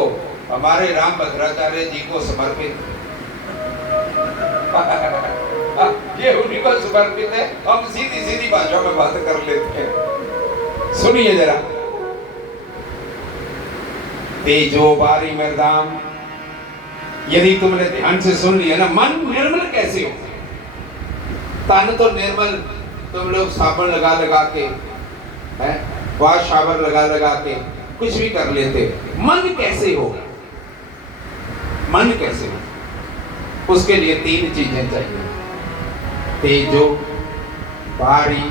हमारे राम भद्राचार्य जी को समर्पित ये उन्हीं को समर्पित है। हम सीधी सीधी भाषा में बात कर लेते हैं। सुनिए जरा, तेजो बारी मर्दाम, यदि तुमने ध्यान से सुन लिया ना, मन निर्मल कैसे हो? तन तो निर्मल तुम लोग साबुन लगा लगा के, है वाश शावर लगा लगा के कुछ भी कर लेते, मन कैसे होगा? मन कैसे हो? उसके लिए 3 चीजें चाहिए। तेजो बारी,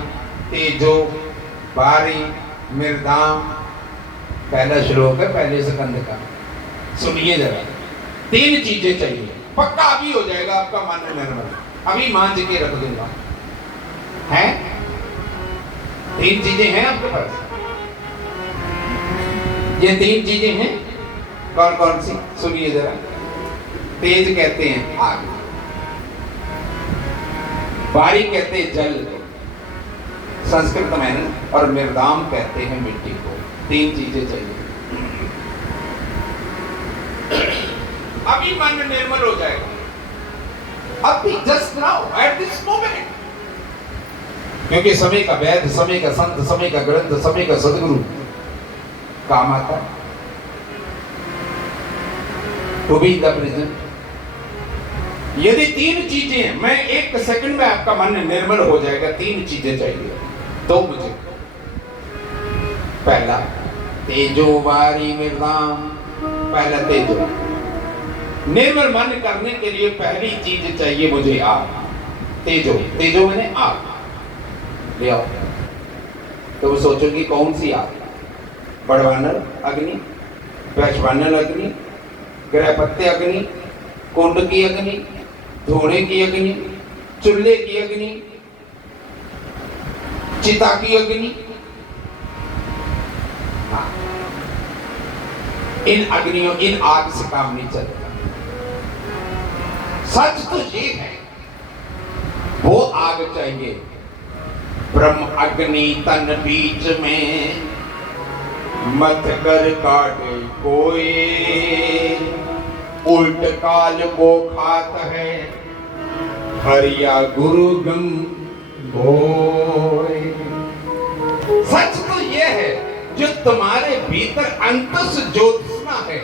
तेजो बारी मृदाम, पहला श्लोक है पहले स्कंद का। सुनिए जरा, 3 चीजें चाहिए, पक्का अभी हो जाएगा आपका मन निर्मल। अभी मांझ के रख दूंगा। है 3 चीजें हैं आपके पास? ये 3 चीजें हैं, कौन कौन सी? सुनिए जरा। तेज कहते हैं आग, बारी कहते हैं जल संस्कृत में ना, और मृदाम कहते हैं मिट्टी को। 3 चीजें चाहिए, अभी मन निर्मल हो जाएगा। अभी, just now, at this moment. क्योंकि समय का वैद्य, समय का संत, समय का ग्रंथ, समय का सदगुरु काम आता है। To be in the present. यदि 3 चीजें हैं, मैं 1 सेकंड में आपका मन निर्मल हो जाएगा। 3 चीजें चाहिए तो मुझे। पहला तेजो वारी मृदाम, पहला तेजो। निर्मल मन करने के लिए पहली चीज चाहिए मुझे आग। तेजो, तेजो मैंने आग ले आओ। तो वो सोचोगी कौन सी आग? बड़वानर अग्नि, वैश्वानर अग्नि, ग्रहपत्य अग्नि, कुंड की अग्नि, धोने की अग्नि, चूल्हे की अग्नि, चिता की अग्नि। हाँ, इन अग्नियों, इन आग से काम नहीं चलेगा। सच तो ये है, वो आग चाहिए। ब्रह्म अग्नि तन बीच में, मत कर काटे कोई, उल्ट काल को खात है, हरिया गुरु गम भोय। सच तो यह है, जो तुम्हारे भीतर अंतस ज्योत्सना है,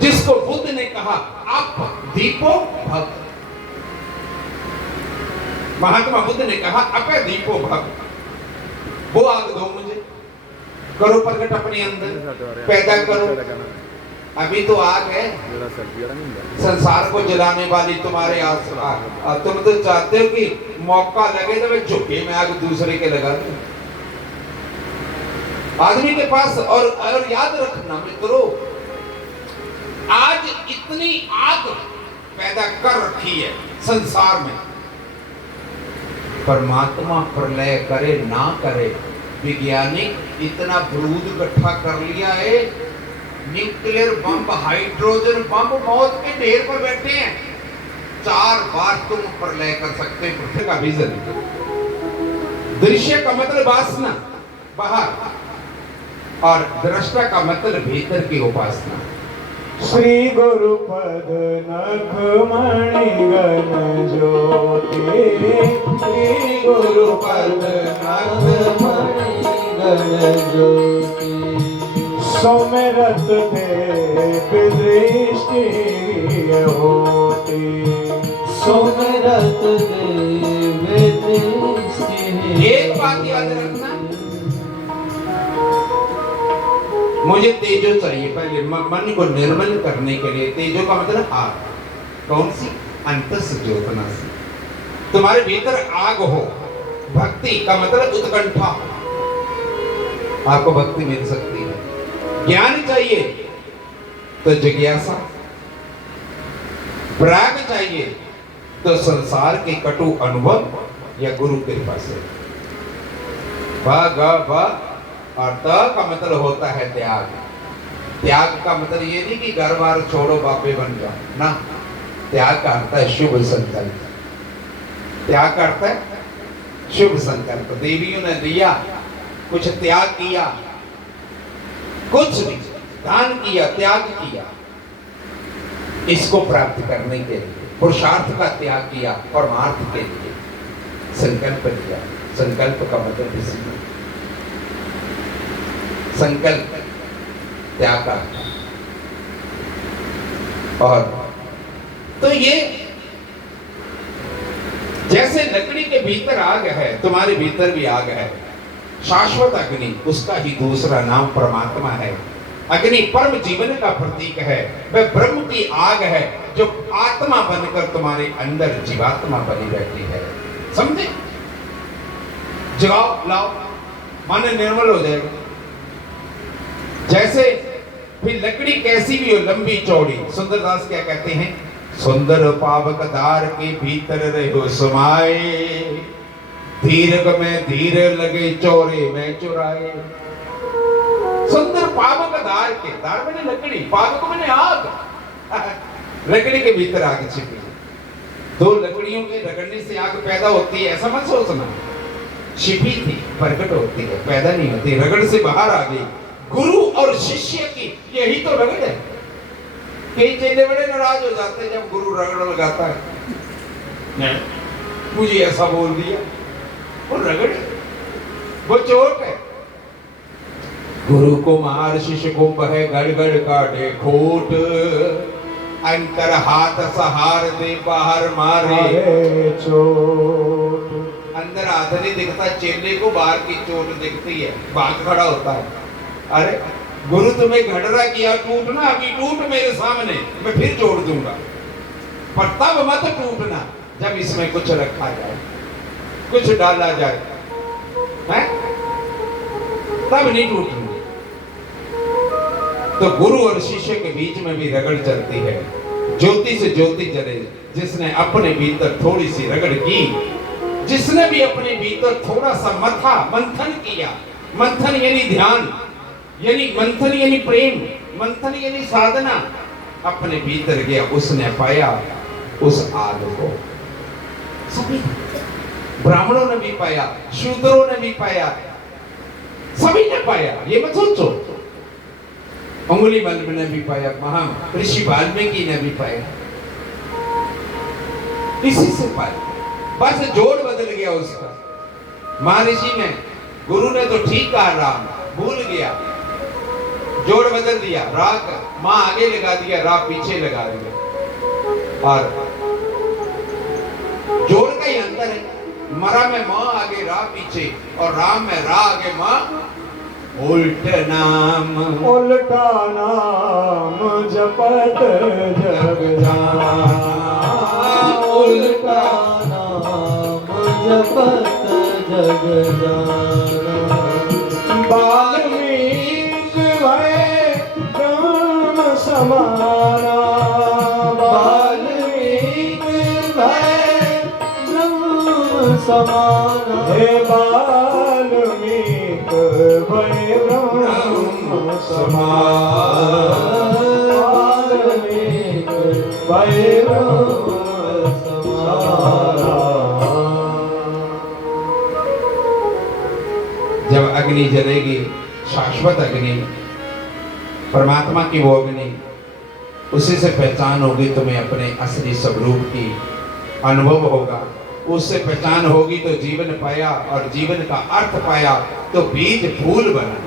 जिसको बुद्ध ने कहा आप दीपो भव। महात्मा बुद्ध ने कहा अपे दीपो भव। वो आग दो मुझे, करो प्रकट अपने अंदर, पैदा करो। अभी तो आग है संसार को जलाने वाली तुम्हारे आस। तुम तो चाहते हो कि मौका लगे तो मैं झुके में आग दूसरे के लगा दूं। आदमी के पास और याद रखना मित्रों, आज इतनी आग पैदा कर रखी है संसार में। परमात्मा प्रलय करे ना करे, वैज्ञानिक इतना बारूद इकट्ठा कर लिया है, न्यूक्लियर बम, हाइड्रोजन बम, मौत के ढेर पर बैठे हैं। 4 बार तुम प्रलय कर सकते हो। पृथ्वी का विजन, दृश्य का मतलब वासना बाहर, और दृष्टा का मतलब भीतर की उपासना। श्री गुरु पद नख मणि गण ज्योति, श्री गुरु पद नख मणि गण ज्योति, सुमिरत देव दृष्टि होती, सुमिरत देव दृष्टि। एक बात याद रखना, मुझे तेजो चाहिए पहले मन को निर्मल करने के लिए। तेजो का मतलब आग, कौन सी? अंतस ज्योतना से। तुम्हारे भीतर आग हो। भक्ति का मतलब उत्कंठा, आपको भक्ति मिल सकती है। ज्ञान चाहिए तो जिज्ञासा, प्राग चाहिए तो संसार के कटु अनुभव या गुरु कृपा से। और त का मतलब होता है त्याग। त्याग का मतलब ये नहीं कि घर बार छोड़ो बापे बन जाओ ना, त्याग का अर्थ है शुभ संकल्प। त्याग का अर्थ है शुभ संकल्प। देवियों ने दिया, कुछ त्याग किया, कुछ नहीं दान किया, त्याग किया। इसको प्राप्त करने के लिए पुरुषार्थ का त्याग किया, परमार्थ के लिए संकल्प लिया। संकल्प का मतलब इसी में संकल्प त्याग का। और तो ये जैसे लकड़ी के भीतर आग है, तुम्हारे भीतर भी आग है, शाश्वत अग्नि, उसका ही दूसरा नाम परमात्मा है। अग्नि परम जीवन का प्रतीक है, वह ब्रह्म की आग है जो आत्मा बनकर तुम्हारे अंदर जीवात्मा बनी रहती है। समझे? जगाओ, लाओ, मन निर्मल हो जाएगा। जैसे फिर लकड़ी कैसी भी हो, लंबी चौड़ी, सुंदरदास क्या कहते हैं? सुंदर पावक दार के भीतर रहो समाए, दीर्घ में धीर लगे चौरे में चुराए। सुंदर पावक दार के, दार मैंने लकड़ी, पावक मैंने आग। लकड़ी के भीतर आग छिपी है। दो लकड़ियों के रगड़ने से आग पैदा होती है ऐसा मत सोचना। छिपी थी, प्रकट होती है, पैदा नहीं होती, रगड़ से बाहर आ गई। गुरु और शिष्य की यही तो रगड़ है। कई चेले बड़े नाराज हो जाते हैं जब गुरु रगड़ लगाता है, मुझे ऐसा बोल दिया। वो रगड़, वो चोट है। गुरु को मार शिष्य को बहे, गड़गड़ काटे खोट, अंतर हाथ सहार दे बाहर मारे चोट। अंदर हाथ नहीं दिखता, चेले को बाहर की चोट दिखती है, भाग खड़ा होता है। अरे गुरु तुम्हें घड़रा किया, टूटना, अभी टूट मेरे सामने, मैं फिर जोड़ दूंगा, पर तब मत टूटना जब इसमें कुछ रखा जाए, कुछ डाला जाए, है? तब नहीं टूटूंगी। तो गुरु और शिष्य के बीच में भी रगड़ चलती है। ज्योति से ज्योति जले। जिसने अपने भीतर थोड़ी सी रगड़ की, जिसने भी अपने भीतर थोड़ा सा मथा मंथन किया, मंथन यानी ध्यान, यानी मंथन यानी प्रेम, मंथन यानी साधना, अपने भीतर गया, उसने पाया उस आग को। सभी ब्राह्मणों ने भी पाया, शूद्रों ने भी पाया, सभी ने पाया। ये मत सोचो, अंगुली बल्ब ने भी पाया, महा ऋषि वाल्मीकि ने भी पाया, इसी से पाया। बस जोड़ बदल गया उसका। महर्षि ने, गुरु ने तो ठीक कहा, राम भूल गया, जोड़ बदल दिया, राग मां आगे लगा दिया, राग पीछे लगा दिया। और जोड़ का ही अंतर है। मरा में मां आगे, रा पीछे, और राम में रा आगे मां उल्टा नाम। उल्टा नाम जपत जग जाना, उल्टा नाम जपत जग जाना। वाल्मीकि भय ब्रह्म समाना, वाल्मीकि भय ब्रह्म समाना। हे वाल्मीकि भय ब्रह्म समाना, वाल्मीकि भय ब्रह्म समाना। जब अग्नि जलेगी, शाश्वत अग्नि, परमात्मा की वो अग्नि, उसी से पहचान होगी तुम्हें अपने असली स्वरूप की, अनुभव होगा। उससे पहचान होगी तो जीवन पाया, और जीवन का अर्थ पाया तो बीज फूल बना।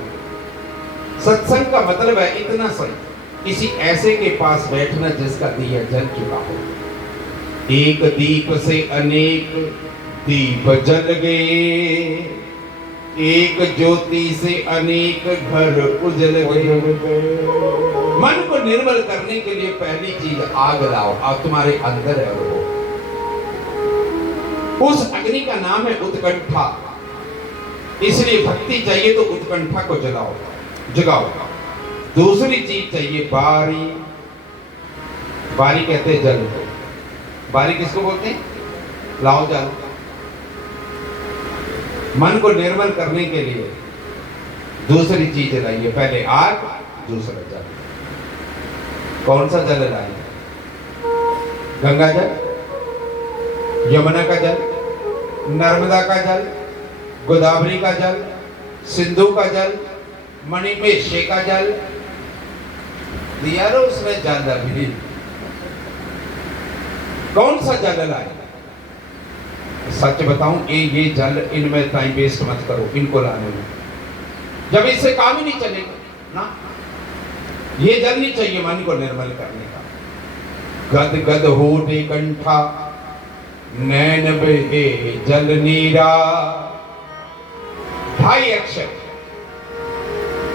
सत्संग का मतलब है इतना सही, किसी ऐसे के पास बैठना जिसका दिया जल चुका हो। एक दीप से अनेक दीप जल गए, एक ज्योति से अनेक घर उजल गए। मन को निर्मल करने के लिए पहली चीज आग लाओ, आग तुम्हारे अंदर है वो। उस अग्नि का नाम है उत्कंठा। इसलिए भक्ति चाहिए तो उत्कंठा को जलाओ, जगाओ। दूसरी चीज चाहिए बारी। बारी कहते हैं जल। बारी किसको बोलते हैं? लाओ जल। मन को निर्मल करने के लिए दूसरी चीज लाइए, पहले आग, दूसरा जल। कौन सा जल लाइए? गंगा जल, यमुना का जल, नर्मदा का जल, गोदावरी का जल, सिंधु का जल, मणिमेश का जल दिया रो, उसमें जल अभी कौन सा जल लाए? सच बताऊं, ये जल इनमें टाइम वेस्ट मत करो, इनको लाने में। जब इससे काम ही नहीं चलेगा ना, ये जल नहीं चाहिए मन को निर्मल करने का। गद गद होठे कंठा, नैन बहे जल नीरा। 2.5 अक्षर,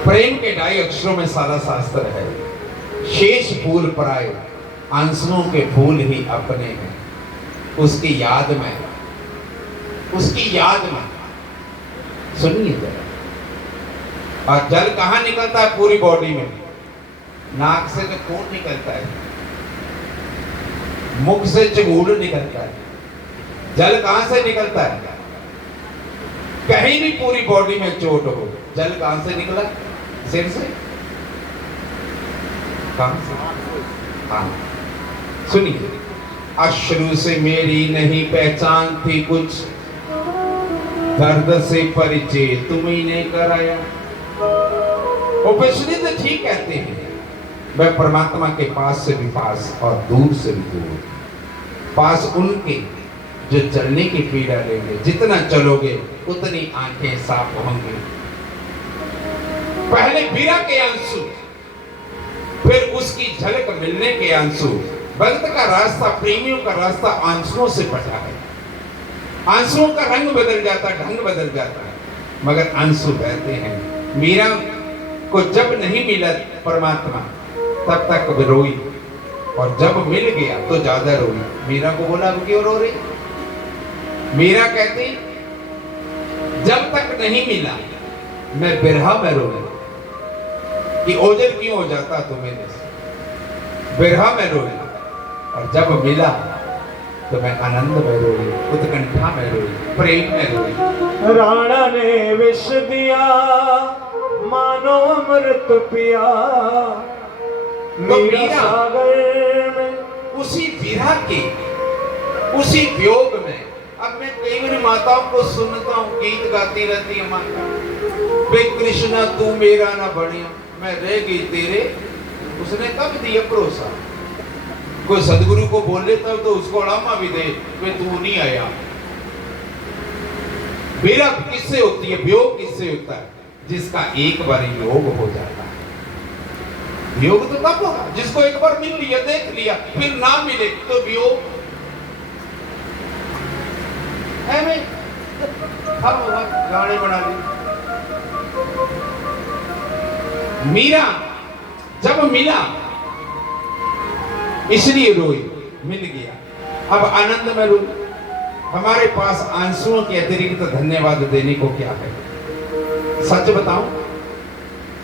प्रेम के 2.5 अक्षरों में सारा शास्त्र है। शेष फूल पराए, आंसुओं के फूल ही अपने हैं। उसकी याद में, उसकी याद में सुनिए जरा। और जल कहां निकलता है? पूरी बॉडी में। नाक से तो खून निकलता है, मुख से चिगूड़ निकलता है। जल कहां से निकलता है? कहीं भी पूरी बॉडी में चोट हो, जल कहां से निकला? सिर से? कहां से? हाँ, सुनिए। अश्रु से मेरी नहीं पहचान थी कुछ, दर्द से परिचय तुम्ही ने कराया। उपनिषद तो ठीक कहते हैं, वह परमात्मा के पास से भी पास और दूर से भी दूर। पास उनके जो चलने की पीड़ा लेंगे, जितना चलोगे उतनी आंखें साफ होंगी। पहले विरह के आंसू, फिर उसकी झलक मिलने के आंसू। भक्त का रास्ता, प्रेमियों का रास्ता आंसुओं से पटा है। आंसुओं का रंग बदल जाता, ढंग बदल जाता है, मगर आंसू बहते हैं। मीरा को जब नहीं मिला परमात्मा, तब तक वो रोई, और जब मिल गया तो ज्यादा रोई। मीरा को बोला अब क्यों रो रही? मीरा कहती जब तक नहीं मिला मैं बिरहा में रोई, कि ओझल क्यों हो जाता तुम्हें, बिरहा में रोई। और जब मिला तो मैं आनंद में रोई, उत्कंठा में रोई, प्रेम में रोई। राणा ने विष दिया मानो अमृत पिया, मीरा सागर में। उसी विरह के, उसी वियोग में। अब मैं कई बार माताओं को सुनता हूँ, गीत गाती रहती है माता, वे कृष्णा तू मेरा ना बढ़िया, मैं रह गई तेरे। उसने कब दिया भरोसा? कोई सदगुरु को बोल लेता तो उसको अड़ामा भी दे, वे तू नहीं आया। विरह किससे होती है? वियोग किससे होता है? जिसका एक बार योग हो जाता है। वियोग तो तब होगा जिसको एक बार मिल लिया, देख लिया, फिर ना मिले तो वियोग है। मैं अब होगा, गाने बना ली। मीरा जब मिला इसलिए रोई, मिल गया अब आनंद में रोई। हमारे पास आंसुओं के अतिरिक्त धन्यवाद देने को क्या है? सच बताऊं,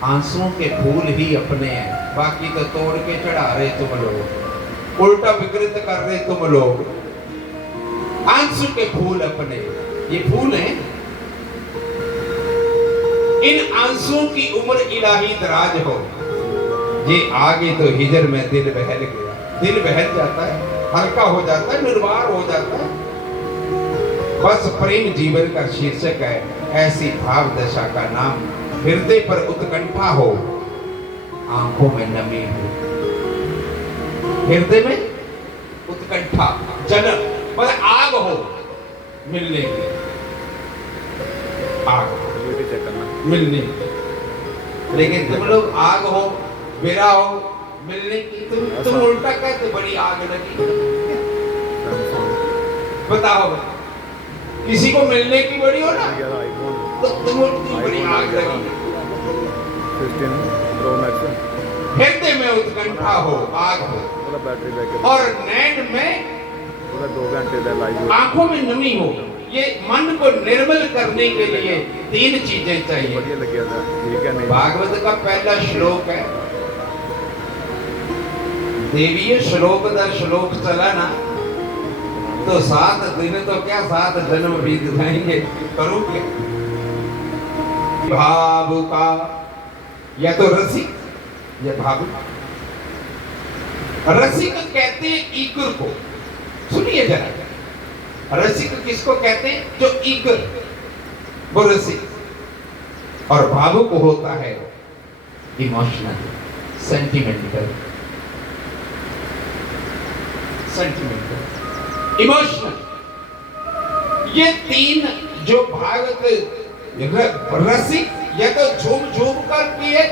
आंसुओं के फूल ही अपने हैं, बाकी तो तोड़ के चढ़ा रहे तुम लोग, उल्टा विकृत कर रहे तुम लोग। आंसू के फूल अपने, ये फूल हैं। इन आंसुओं की उम्र इलाही दराज हो। ये आगे तो हिजर में दिल बहल गया, दिल बहल जाता है, हल्का हो जाता है, निर्वार हो जाता है। बस प्रेम जीवन का शीर्षक है, ऐसी भाव दशा का नाम। हृदय पर उत्कंठा हो, आंखों में नमी हो। हृदय में उत्कंठा, जलन, मतलब आग हो मिलने की, आग मिलने की। लेकिन तुम लोग आग हो, बिरा हो मिलने की, तुम उल्टा कहते बड़ी आग लगी। बताओ, किसी को मिलने की बड़ी हो ना, तो तुम बड़ी आग लगी। हृदय में उत्कंठा हो, आग हो, और नैन में, 2 घंटे आंखों में नमी हो। ये मन को निर्मल करने के लिए 3 चीजें चाहिए। भागवत का पहला श्लोक है, देवीय श्लोक दर श्लोक चला ना तो 7 दिन तो क्या 7 जन्म बीत जाएंगे। करूं क्या? भाव का, या तो रसिक या भावुक। रसिक कहते हैं ईगर को, सुनिए जरा, रसिक किसको कहते हैं? जो ईगर, वो रसिक। और भावुक होता है इमोशनल, सेंटिमेंटल, सेंटिमेंटल। इमोशनल। ये तीन जो भागवत रसिक या तो झूम झूम कर पिए,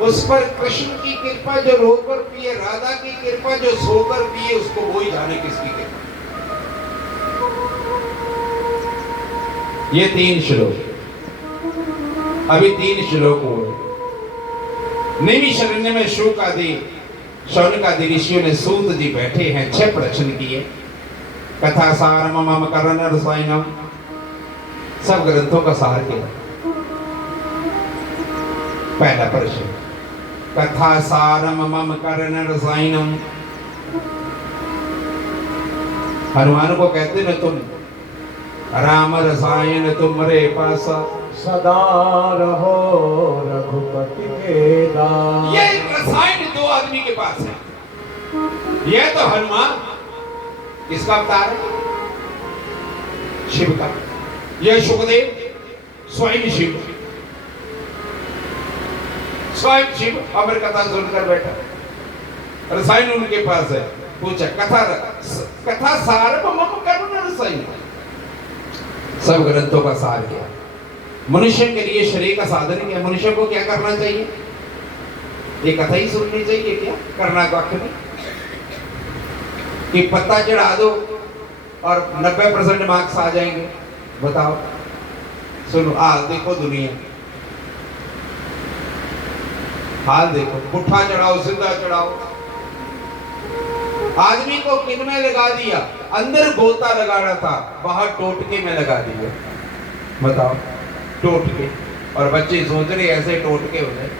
उस पर कृष्ण की कृपा जो रोकर पिए, राधा की कृपा जो सोकर पिए, उसको वो ही जाने किसकी कृपा। ये तीन श्लोक, अभी तीन श्लोक हुए। नैमिषारण्य में शौनक आदि ऋषियों ने सूत जी बैठे हैं, 6 प्रश्न किए। कथा सारम मम करण रसायनम, सब ग्रंथों का सार किया। पहला प्रश्न, कथा सारम मम करण रसायनम। हनुमान को कहते ना तुम राम रसायन तुम्हारे पास, सदा रहो रघुपति के दास। ये रसायन 2 आदमी के पास है। यह तो हनुमान किसका अवतार है? शिव का। यह सुखदेव स्वयं शिव, स्वयं शिव अमर कथा सुनकर बैठा। रसायन उनके पास है। पूछा कथा सार मम करुण रसायन, सब ग्रंथों का सार किया। मनुष्य के लिए शरीर का साधन क्या? मनुष्य को क्या करना चाहिए? ये कथा ही सुननी चाहिए क्या? करना तो आखिर कि पत्ता चढ़ा दो और 90% मार्क्स आ जाएंगे? बताओ। सुनो, हाल देखो दुनिया, हाल देखो। पुट्ठा चढ़ाओ, सीधा चढ़ाओ। आदमी को किन में लगा दिया? अंदर गोता लगाना था, बाहर टोटके में लगा दिया। बताओ, टोटके। और बच्चे सोच रहे ऐसे टोटके हो जाए।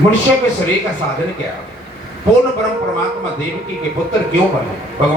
मनुष्य के शरीर का साधन क्या? पूर्ण ब्रह्म परमात्मा देवकी के पुत्र क्यों बने? भगवान